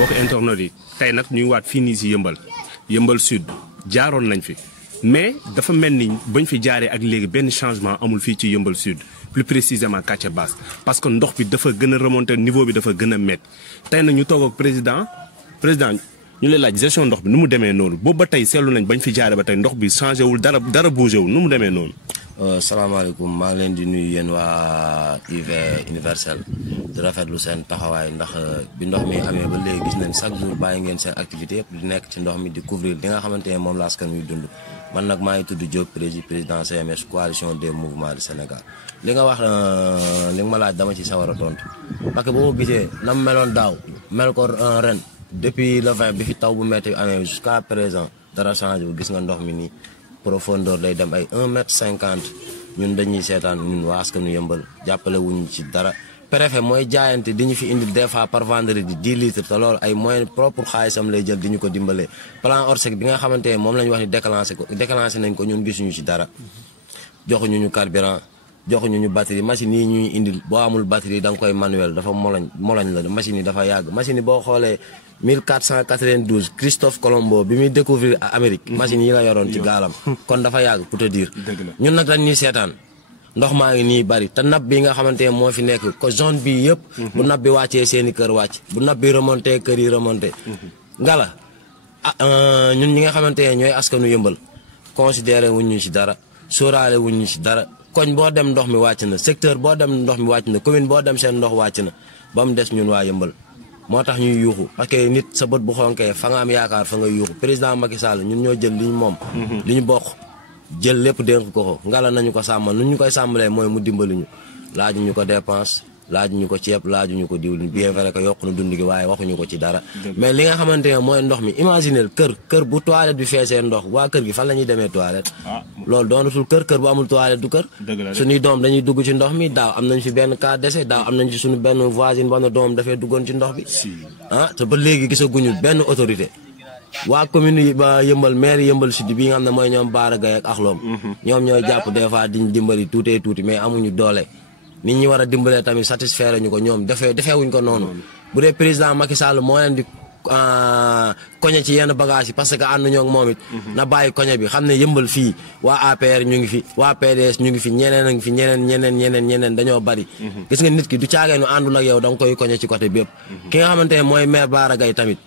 mbokk internet yi tey nag ñuy waat fii nii si Yeumbeul SUD jaaroon nañ fi mais dafa mel ni bañ fi jaaree ak léegi benn changement amul fii ci Yeumbeul SUD plus précisément quartier basse parce que ndox bi dafa gën a remonter niveau bi dafa gën a métti tey nag ñu toog ak président ñu lay laaj gestion ndox bi nu mu demee noonu boobu ba tey seetlu nañ bañ fi jaaree ba tey ndox bi changé wul dara bougé wul nu mu demee noonu. salaamaaleykum maa ngi leen di nuyu yéen waa UV universel di rafetlu seen taxawaay ndax bi ndox mi amee ba léegi gis nañ chaque jour bàyyi ngeen seen activité yëpp di nekk ci ndox mi di couvrir li nga xamante ne moom la askan wi dund man nag maa ngi tudd Diop président CMS coalition des mouvements du Sénégal li nga wax li nga ma laaj dama ci sawar a tontu parce que boo gisee na mu meloon daaw mel ko ren depuis le 20 bi fi taw bu métti amee jusqu'à présent dara changé bu gis nga ndox mi nii profondeur day dem ay 1,50 m ñun dañuy seetaan ñun waa askanu Yeumbeul jàppale wuñu ci dara préfet mooy jaayante di ñu fi indi des fois par vendredi 10 litres te loolu ay moyens propre xaalisam lay jël di ñu ko dimbalee plan Orsec bi nga xamante ne moom la ñu wax ni déclenché nañ ko ñun gisuñu ci dara joxuñu ñu carburant joxuñu ñu batterie machine yi ñuy indil boo amul batterie da nga koy manuel dafa moloñ la machine yi dafa yàgg machine yi boo xoolee 1492 Christophe Colombo bi muy découvrir Amérique machine yi la yoroon ci gaalam kon dafa yàgg pour te dire ñun nag dañ ñuy seetaan ndox maa ngi nii bari te nappe bi nga xamante ne moo fi nekk ko zone bi yëpp bu nappe bi wàccee seeni kër wàcc bu nappe bi remonté kër yi remonté ngala ñun ñi nga xamante ne ñooy askanu Yeumbeul considéré wuñ ñu ci dara sóoraale wuñ ñu ci dara koñ boo dem ndox mi wàcc na secteur boo dem ndox mi wàcc na commune boo dem seen ndox wàcc na ba mu des ñun waa Yeumbeul moo tax ñuy yuuxu parce que nit sa bët bu xonkee fa nga am yaakaar fa nga yuuxu président Macky Sall ñun ñoo jël li ñu moom li ñu bokk jël lépp dénk ko ngala nañu ko sàmmal nu ñu koy sàmmalee mooy mu dimbali ñu laaju ñu ko dépense laaju ñu ko ceeb laaju ñu ko diwlin bien vrai que yokk na dund gi waaye waxuñu ko ci dara mais li nga xamante ne mooy ndox mi imaginer kër bu toilette bi feesee ndox waa kër gi fan la ñuy demee toilette loolu doonatul kër bu amul toilette du kër suñuy doom dañuy dugg ci ndox mi daaw am nañ fi benn cas décès daaw am nañ ci suñu benn voisine ba na doom dafay duggoon ci ndox bi te ba léegi gisaguñu benn autorité waa commune yi ba Yeumbeul maire Yeumbeul SUD bi nga xam ne mooy ñoom Baara Gaye ak Axloom ñoom ñooy jàpp des fois diñ dimbali tuuti mais amuñu doole nit ñi war a dimbalee tamit satisfaire ñu ko ñoom defeewuñ ko noonu bu dee président Macky Sall moo leen di koñe ci yenn bagage yi parce que ànd ñoo ak moom it na bàyyi koñe bi xam ne Yeumbeul fii waa APR ñu ngi fi waa PDS ñu ngi fi ñeneen a ngi fi ñeneen dañoo bari gis nga nit ki du caageenu àndul ak yow da nga koy koñe ci côté bépp ki nga xamante ne mooy maire Baara Gaye tamit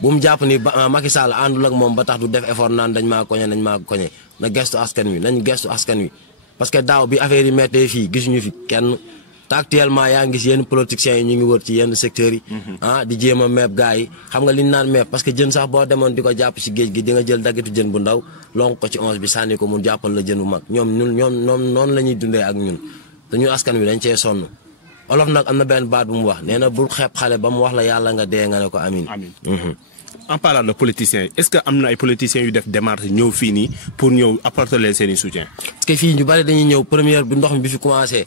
bu mu jàpp ni Macky Sall àndul ak moom ba tax du def effort naan dañ maa koñe na gestu askan wi nañ gestu askan wi parce que daaw bi affaire yi méttee fii gisuñu fi kenn te actuellement yaa ngi gis yenn politiciens yi ñu ngi wër ci yenn secteurs yi di jéem a meeb gars yi xam nga liñ naan meeb parce que jën sax boo demoon di ko jàpp ci géej gi di nga jël daggitu jën bu ndaw lonk ko ci 11 bi sànni ko mu jàppal la jën bu mag ñoom noonu la ñuy dundee ak ñun te ñun askan wi dañ cee sonn olof nag am na benn baat bu mu wax nee na bul xeeb xale ba mu wax la yàlla nga dee nga ne ko amin en parlant de politiciens est-ce que am na ay politiciens yu def démarche ñëw fii nii pour ñëw apporter leen seen i soutien parce que fii ñu bari dañuy ñëw première bi ndox mi bi fi commencé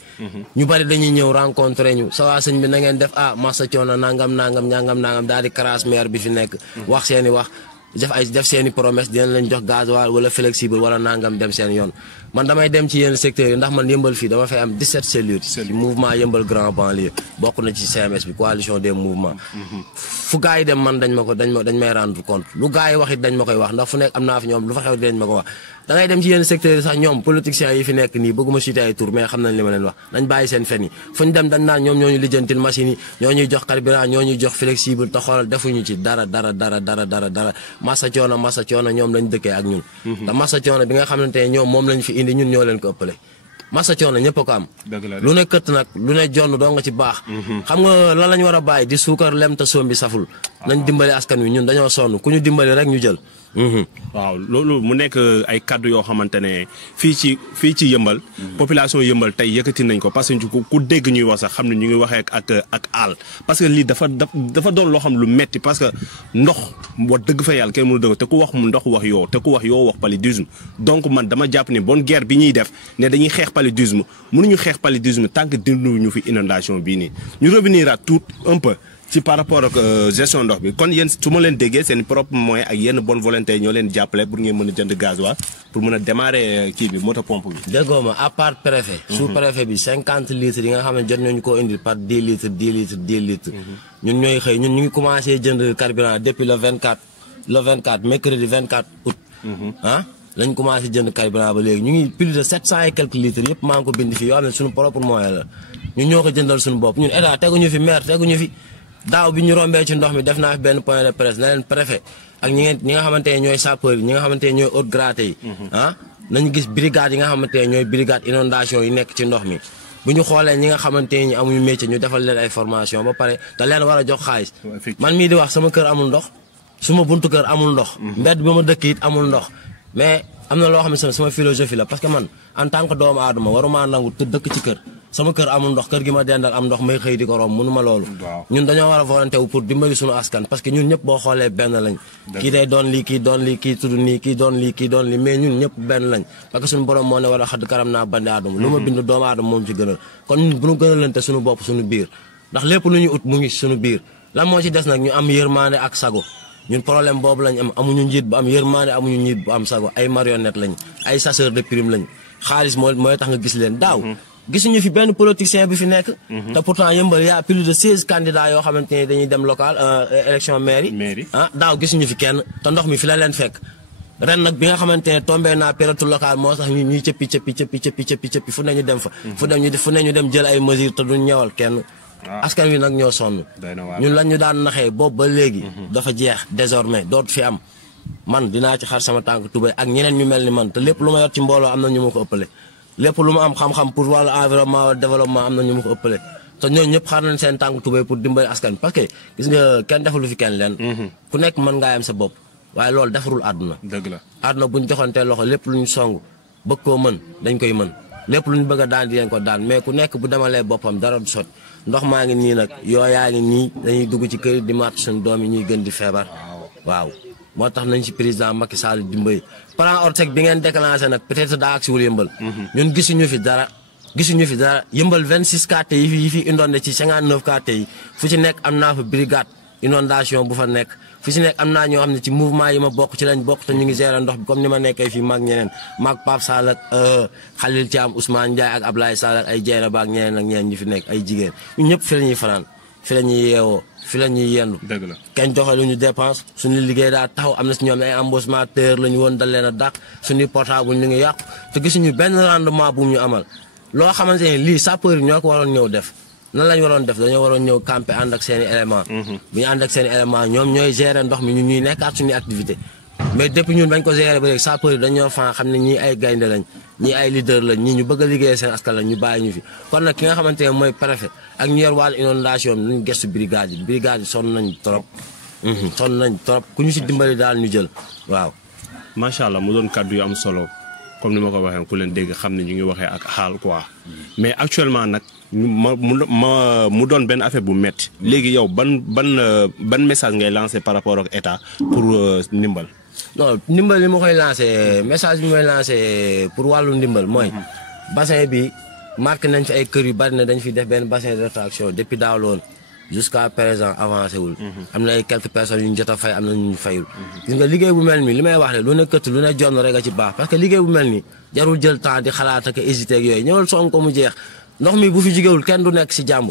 ñu bari dañuy ñëw rencontrer ñu sa waa sëñ bi na ngeen def massa coono nangam daal di crasse maire bi fi nekk wax seen i wax def seen i promesse dinañ leen jox gasoil wala flexible wala nangam dem seen yoon man damay dem ci yenn secteurs yi ndax man Yeumbeul fii dama fay am 17 cellules ci mouvement Yeumbeul Grand Banlieue bokk na ci CMS bi coalition des mouvements fu gars yi dem man dañ may rendre compte lu gars yi wax it dañ ma koy wax ndax fu nekk am naa fi ñoom lu fa xew dañ ma ko wax da ngay dem ci yenn secteurs yi sax ñoom politiciens yi fi nekk nii bëgguma citer ay tour mais xam nañ li ma leen wax dañ bàyyi seen fen yi fu ñu dem dañ naan ñoom ñoo ñu lijjantil machine yi ñoo ñuy jox carburant ñoo ñuy jox flexible te xoolal defuñu ci dara massa coono ñoom lañ dëkkee ak ñun te massa coono bi nga xamante ne ñoom moom lañ fi indi ñun ñoo leen ko ëppale massa coono ñëpp a ko am lu ne këtt nag lu ne jonn doo nga ci baax xam nga lan lañ war a bàyyi di suukar lem te soom bi saful nañ dimbali askan wi ñun dañoo sonn ku ñu dimbali rek ñu jël waaw loolu mu nekk ay kaddu yoo xamante ne fii ci Yeumbeul population Yeumbeul tey yëkkati nañ ko parce que ku dégg ñuy wax sax xam ne ñu ngi waxee ak àll parce que lii dafa doon loo xam lu metti parce que ndox wax dëgg fa yàlla kenn mënu dëgg te ku wax mu ndox wax yoo te ku wax yoo wax paludisme donc man dama jàpp ni bonne guerre bi ñuy def ne dañuy xeex paludisme mënuñu xeex paludisme tant que dinduñu fi inondation bii nii ñu revenir à tout un peu ci par rapport ak gestion ndox bi kon yéen su ma leen déggee seen propre moyen ak yenn bonne volonté ñoo leen jàppale pour ngeen mën a jënd gasoil pour mën a démarrer kii bi moto pompe bi. déggoo ma à part préfet. sous préfet bi 50 litres yi nga xam ne jot nañu koo indi par 10 litres 10 litres 10 litres. ñun ñooy xëy ñun ñu ngi commencé jënd carburant depuis le 24 mercredi 24 août. ah lañ commencé jënd carburant ba léegi ñu ngi plus de 700 et quelques litres yëpp maa ngi ko bind fii yoo xam ne suñu propre moyen la ñun ñoo ko jëndal suñu bopp ñun état teguñu fi maire teguñu fi. daaw bi ñu rombee ci ndox mi def naa fi benn point de presse na leen préfet ak ñi nga xamante ne ñooy sapeur yi ñi nga xamante ne ñooy haute grade yi nañu gis brigade yi nga xamante ne ñooy brigade inondation yi nekk ci ndox mi bu ñu xoolee ñi nga xamante ne ñi amuñu métier ñu defal leen ay formation ba pare te leen war a jox xaalis man mii di wax sama kër amul ndox suma buntu kër amul ndox mbedd bi ma dëkk it amul ndox mais am na loo xam ne sama philosophie la parce que man en tant que doomu aadama waruma nangu te dëkk ci kër sama kër amul ndox kër gi ma dendal am ndox may xëy di ko romb mënuma loolu ñun dañoo war a volonté wu pour dimbali suñu askan parce que ñun ñëpp boo xoolee benn lañ kii day doon lii kii doon lii kii tudd nii kii doon lii kii doon lii mais ñun ñëpp benn lañ parce que suñu borom moo ne war a xadd karam naa bandi aadama lu ma bind doomu aadama moom ci gënal kon ñun bu ñu gënalante suñu bopp suñu biir ndax lépp lu ñu ut mu ngi suñu biir lan moo ci des nag ñu am yërmande ak sago ñun problème boobu lañ am amuñu njiit bu am yërmande amuñu njiit bu am sago ay marionnette lañ ay chasseur de prime lañ xaalis mooy tax nga gis leen daaw gisuñu fi benn politicien bi fi nekk te pourtant Yeumbeul y a plus de 16 candidats yoo xamante ne dañuy dem local élection mairie daaw gisuñu fi kenn te ndox mi fi la leen fekk ren nag bi nga xamante ne tombé naa période locale moo tax ñuy cëppi fu ne ñu dem fa fu ne ñu dem jël ay mesures te duñ ñëwal kenn askan wi nag ñoo sonn ñun lañ ñu daan naxee boobu ba léegi dafa jeex désormais dootu fi am man dinaa ci xar sama tànk tubéy ak ñeneen ñu mel ni man te lépp lu ma yor ci mbooloo am na ñu ma ko ëppale lépp lu ma am xam-xam pour wàllu environnement wala développement am na ñu ma ko ëppale te ñooñu ñëpp xar nañ seen tànk tubéy pour dimbali askan parce que gis nga kenn defalu fi kenn leen ku nekk mën ngaa yem sa bopp waaye loolu defarul àdduna dëgg la àdduna buñ joxantee loxo lépp lu ñu song bëgg koo mën dañ koy mën lépp lu ñu bëgg a daan di leen ko daan mais ku nekk bu demalee boppam dara du sot ndox maa ngi nii nag yoo yaa ngi nii dañuy dugg ci kër di màtt suñu doom yi ñuy gën di feebar waaw moo tax nañ ci président Macky Sall dimbali plan Orsec bi ngeen déclenché nag peut-être daa ak si wul Yeumbeul ñun gisuñu fi dara Yeumbeul 26 quartiers yi fi inondé ci 59 quartiers yi fu ci nekk am naa fa brigade inondation bu fa nekk fu ci nekk am naa ñoo xam ne ci mouvement yi ma bokk ci lañ bokk te ñu ngi gérer ndox bi comme ni ma nekkee fii maag ñeneen maag Pape Sall ak Khalil Thiam Ousmane Ndiaye ak Ablaye Sall ak ay Dieyna Ba ak ñeneen ak ñeneen ñi fi nekk ay jigéen ñun ñëpp fi la ñuy fanaan fi la ñuy yeewoo fi la ñuy yendu kenn joxe lu ñu dépense suñu liggéey daa taxaw am na si ñoom ay embauchemateur la ñu woon dal leen a dàq suñuy portable ñu ngi yàqu te gisuñu benn rendement bu ñu amal loo xamante ne lii sapeur yi ñoo ko waroon ñëw def nan lañ waroon def dañoo waroon ñëw camper ànd ak seen i élément bu ñu ànd ak seen i élément ñoom ñooy gérer ndox mi ñun ñuy nekkaat suñuy activité mais depuis ñun bañ ko gérer ba léegi sapeur yi dañoo fan xam ne ñii ay gaynde lañ ñii ay leader lañ ñii ñu bëgg a liggéey seen askan lañ ñu bàyyi ñu fi kon nag ki nga xamante ne mooy préfet ak ñu yor wàllu inondation bi nañ gëstu brigade yi sonn nañ trop ku ñu si dimbali daal ñu jël waaw macha allah mu doon kàddu yu am solo comme ni ma ko waxee ku leen dégg xam ne ñu ngi waxee ak xaal quoi mais actuellement nag mu doon benn affaire bu métti léegi yow ban message ngay lancé par rapport ak état pour ndimbal non ndimbal li ma koy lancé message bi may lancé pour wàllu ndimbal mooy bassin bi marqué nañ fi ay kër yu bari na dañ fi def benn bassin de rétraction depuis daaw loon jusqu'à présent avancé wul am na ay quelques personnes yu ñu jot a fay am na ñu fayul gis nga liggéey bu mel ni li may wax ne lu ne këtt lu ne jonn rek a ci baax parce que liggéey bu mel ni jarul jël temps di xalaat ak hésité ak yooyu ñëwal song ko mu jeex ndox mi bu fi jigéewul kenn du nekk si jàmm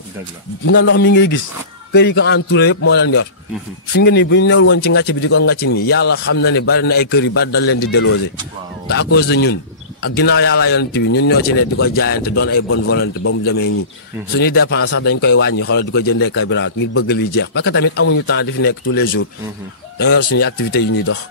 nga ndox mi ngay gis kër yi ko entouré yëpp moo leen yor fi nga nii bu ñu newul woon ci ngàcc bi di ko ngàcc nii yàlla xam na ne bari na ay kër yu bari dañ leen di déloger te à cause de ñun ak ginnaaw yàlla yonent bi ñun ñoo ci ne di ko jaayante doon ay bonne volonté ba mu demee ñii suñuy dépense sax dañ koy wàññi xoolal di ko jëndee carburant ngir bëgg liy jeex parce que tamit amuñu temps di fi nekk tous les jours dañoo yor suñuy activités yu ñuy dox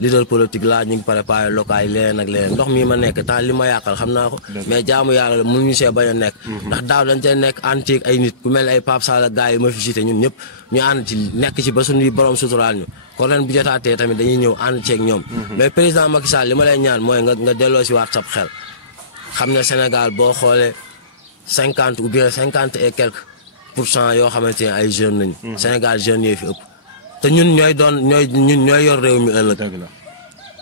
leader politique laa ñu ngi préparé local yi leneen ak leneen ndox mii ma nekk temps li ma yàqal xam naa ko mais jaamu yàlla la mënuñu see bañ a nekk ndax daaw dañ cee nekk ànd ci ay nit ku mel ne ay Pape Sall gars yi ma fi cité ñun ñëpp ñu ànd ci nekk ci ba suñuy borom suturaal ñu kon ren bu jotaatee tamit dañuy ñëw ànd ceeg ñoom mais président Macky Sall li ma lay ñaan mooy nga delloo si waat sab xel xam ne Sénégal boo xoolee 50 ou bien 50 et quelques % yoo xamante ne ay jeunes lañu Sénégal jeunes yooyu fi ëpp te ñun ñooy yor réew mi ëllëg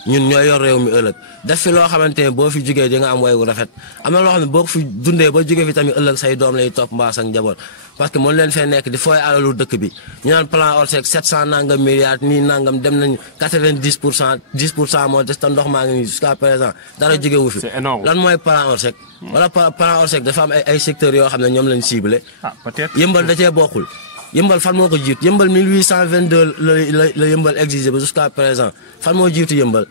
ñun ñooy yor réew mi ëllëg def fi loo xamante ne boo fi jugee di nga am way wu rafet am na loo xam ne boo fi dundee ba jugee fi tamit ëllëg say doom lay topp mbaas ak njaboot parce que mën leen fee nekk di fooy alalu dëkk bi ñu naan plan Orsec 700 nangam milliards nii nangam dem nañ 90% 10% moo des te ndox maa ngi nii jusqu'à présent dara jóge wu fi lan mooy plan Orsec wala plan Orsec dafa am ay secteurs yoo xam ne ñoom lañ ciblé Yeumbeul da cee bokkul Yeumbeul fan moo ko jiitu Yeumbeul 1822 la Yeumbeul exigé ba jusqu'à présent fan moo jiitu Yeumbeul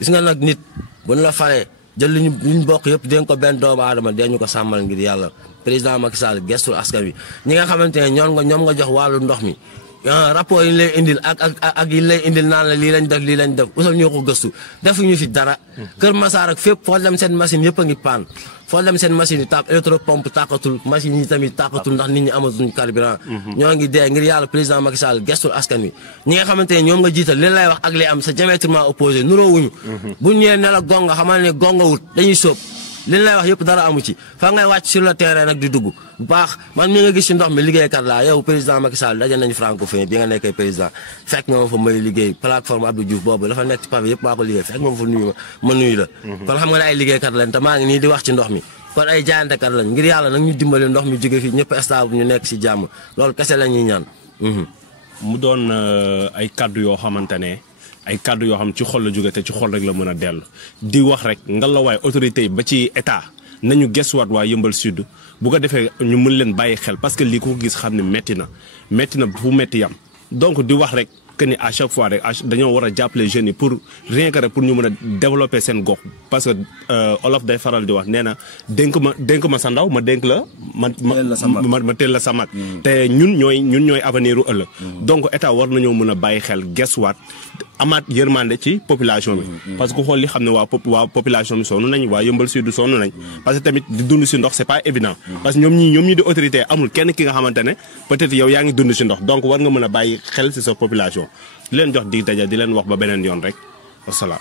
gis nga nag nit bu ñu la falee jël li ñu bokk yëpp dénk ko benn doomu aadama dee ñu ko sàmmal ngir yàlla président Macky Sall gestul askan wi ñi nga xamante ne ñoom nga jox wàllu ndox mi rapport yi ñu lay indil ak yi lay indil naan la lii lañ def utal ñoo ko gëstu defuñu fi dara Kër Massar ak fépp foo dem seen machine yëpp a ngi paan foo dem seen machine yi tàpp électropompe tàkkatul machine yi tamit tàkkatul ndax nit ñi amatuñ carburant ñoo ngi dee ngir yàlla président Macky Sall gestul askan wi ñi nga xamante ne ñoom nga jiital li lay wax ak li am c'est diamétralement opposé nuroowuñu bu ñëwee ne la gonga xamal ne gonga wut dañuy sóob li lay wax yëpp dara amu ci fa ngay wàcc sur le terrain nag di dugg bu baax man mi nga gis ci ndox mi liggéeykat laa yow président Macky Sall daje nañu francophone bi nga nekkee président fekk nga ma fa may liggéey plateforme Abdou Diouf boobu dafa nekk ci pavé yëpp maa ko liggéey fekk nga ma fa nuyu ma nuyu la kon xam nga ne ay liggéeykat lañ te maa ngi nii di wax ci ndox mi kon ay jaayantekat lañ ngir yàlla nag ñu dimbali ndox mi jóge fii ñëpp stable ñu nekk ci jàmm loolu kese la ñuy ñaan mu doon ay kaddu yoo xamante ne ay kaddu yoo xam ci xol la jóge te ci xol rek la mën a dellu di wax rek ngallaawaay autorité yi ba ci état nañu gëstuwaat waa Yeumbeul Sud bu ko defee ñu mën leen bàyyi xel parce que lii ko gis xam ne métti na fu métti yam donc di wax rek que ni à chaque fois rek dañoo war a jàppale jeunes yi pour rien que rek pour ñu mën a développer seen gox parce que olof day faral di wax nee na dénk ma sa ndaw ma dénk la ma teel la sa mag te ñun ñooy avenir u ëllëg donc état war nañoo mën a bàyyi xel gestuwaat amaat yërmande ci population bi parce que xool li xam ne waa population bi sonn nañ waa Yeumbeul Sud sonn nañ parce que tamit di dund si ndox c'est pas évident parce que ñoom ñi di autorité amul kenn ki nga xamante ne peut-être yow yaa ngi dund si ndox donc war nga mën a bàyyi xel si sa population di leen jox dig daja di leen wax ba beneen yoon rek wasalaam